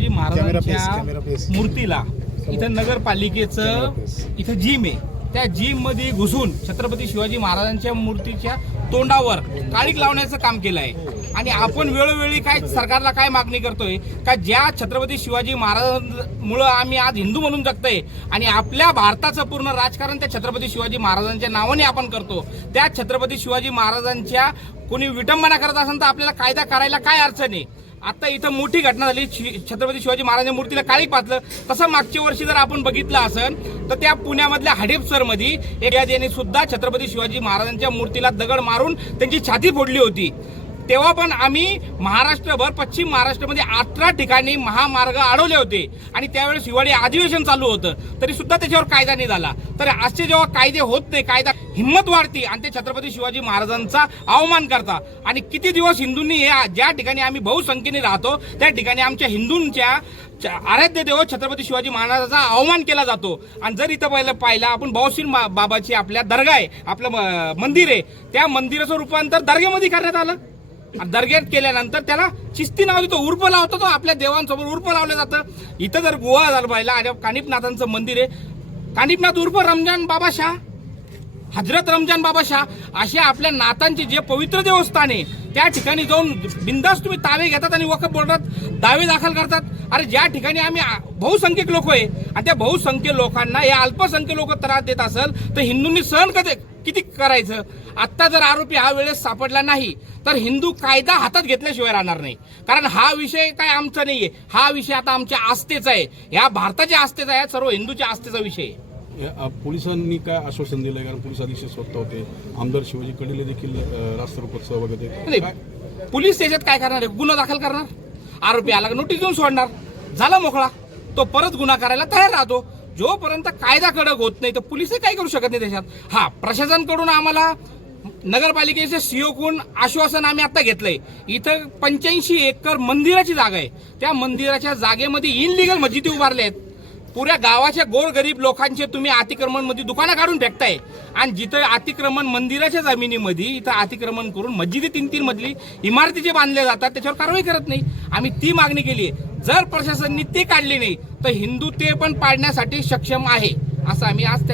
शिवाजी महाराजांच्या मूर्तीला इथं नगरपालिकेचं इथं जिम आहे त्या जिम मध्ये घुसून छत्रपती शिवाजी महाराजांच्या मूर्तीच्या तोंडावर काळीक लावण्याचं काम केलं आहे आणि आपण वेळोवेळी काय सरकारला काय मागणी करतोय का ज्या छत्रपती शिवाजी महाराजांमुळे आम्ही आज हिंदू म्हणून जगतोय आणि आपल्या भारताचं पूर्ण राजकारण त्या छत्रपती शिवाजी महाराजांच्या नावाने आपण करतो त्या छत्रपती शिवाजी महाराजांच्या कोणी विटंबना करत असेल तर आपल्याला कायदा करायला काय अडचण आहे आता इथं मोठी घटना झाली छत्रपती शिवाजी महाराजांच्या मूर्तीला काळी पाचलं तसं मागच्या वर्षी जर आपण बघितलं असेल तर त्या पुण्यामधल्या हडेपसरमध्ये एक यादी सुद्धा छत्रपती शिवाजी महाराजांच्या मूर्तीला दगड मारून त्यांची छाती फोडली होती तेव्हा पण आम्ही महाराष्ट्रभर पश्चिम महाराष्ट्रामध्ये अठरा ठिकाणी महामार्ग अडवले होते आणि त्यावेळेस हिवाळी अधिवेशन चालू होतं तरी सुद्धा त्याच्यावर कायदा नाही झाला तर असे जेव्हा कायदे होत नाही कायदा हिंमत वाढते आणि ते छत्रपती शिवाजी महाराजांचा अवमान करता आणि किती दिवस हिंदूंनी हे ज्या ठिकाणी आम्ही बहुसंख्येने राहतो त्या ठिकाणी आमच्या हिंदूंच्या आराध्य देव छत्रपती शिवाजी महाराजांचा अवमान केला जातो आणि जर इथं पहिलं पाहिलं आपण बावसीन बाबाची आपल्या दर्गा आहे आपलं मंदिर आहे त्या मंदिराचं रूपांतर दर्ग्यामध्ये करण्यात आलं दर्ग्यात केल्यानंतर त्याला शिस्ती नाव देतो उर्फ लावतो तो आपल्या देवांसमोर उर्फ लावलं जातं इथं जर गोवा झालं पाहिला आणि कानिपनाथांचं मंदिर आहे कानिपनाथ उर्फ रमजान बाबा शाह हजरत रमजान बाबा शाह असे आपल्या नाथांचे जे पवित्र देवस्थान आहे त्या ठिकाणी जाऊन बिंदास तुम्ही तावे घेतात आणि वखत बोलतात दावे दाखल करतात अरे ज्या ठिकाणी आम्ही बहुसंख्यक लोक आहे आणि त्या बहुसंख्य लोकांना या अल्पसंख्य लोक त्रास देत असेल तर हिंदूंनी सहन कधी किती करायचं आत्ता जर आरोपी हा वेळेस सापडला नाही तर हिंदू कायदा हातात घेतल्याशिवाय राहणार नाही कारण हा विषय काय आमचा नाहीये हा विषय आता आमच्या आस्थेचा आहे ह्या भारताच्या आस्थेचा आहे सर्व हिंदूच्या आस्थेचा विषय पोलिसांनी काय आश्वासन दिलंय कारण पोलीस अधीक्षक स्वतः होते आमदार शिवाजी कडीले देखील राष्ट्ररूपात सहभाग होते पोलीस त्याच्यात काय करणार आहे गुन्हा दाखल करणार आरोपी आला नोटीस देऊन सोडणार झाला मोकळा तो परत गुन्हा करायला तयार राहतो जोपर्यंत कायदा कडक होत नाही तर पोलिसही काय करू शकत नाही त्याच्यात हा प्रशासनकडून आम्हाला नगरपालिकेचे सीओकून आश्वासन आम्ही आता घेतलंय इथं पंच्याऐंशी एकर मंदिराची जागा आहे त्या मंदिराच्या जागेमध्ये इनलिगल मस्जिदी उभारल्या आहेत पुऱ्या गावाच्या गोरगरीब लोकांचे तुम्ही अतिक्रमण मध्ये दुकानं काढून फेकताय आणि जिथं अतिक्रमण मंदिराच्या जमिनीमध्ये इथं अतिक्रमण करून मस्जिदी तीन तीन मधली इमारती जे बांधल्या जातात त्याच्यावर कारवाई करत नाही आम्ही ती मागणी केली आहे जर प्रशासनाने ते काढले नाही तर ते पण पाडण्यासाठी सक्षम आहे असं आम्ही आज त्यांना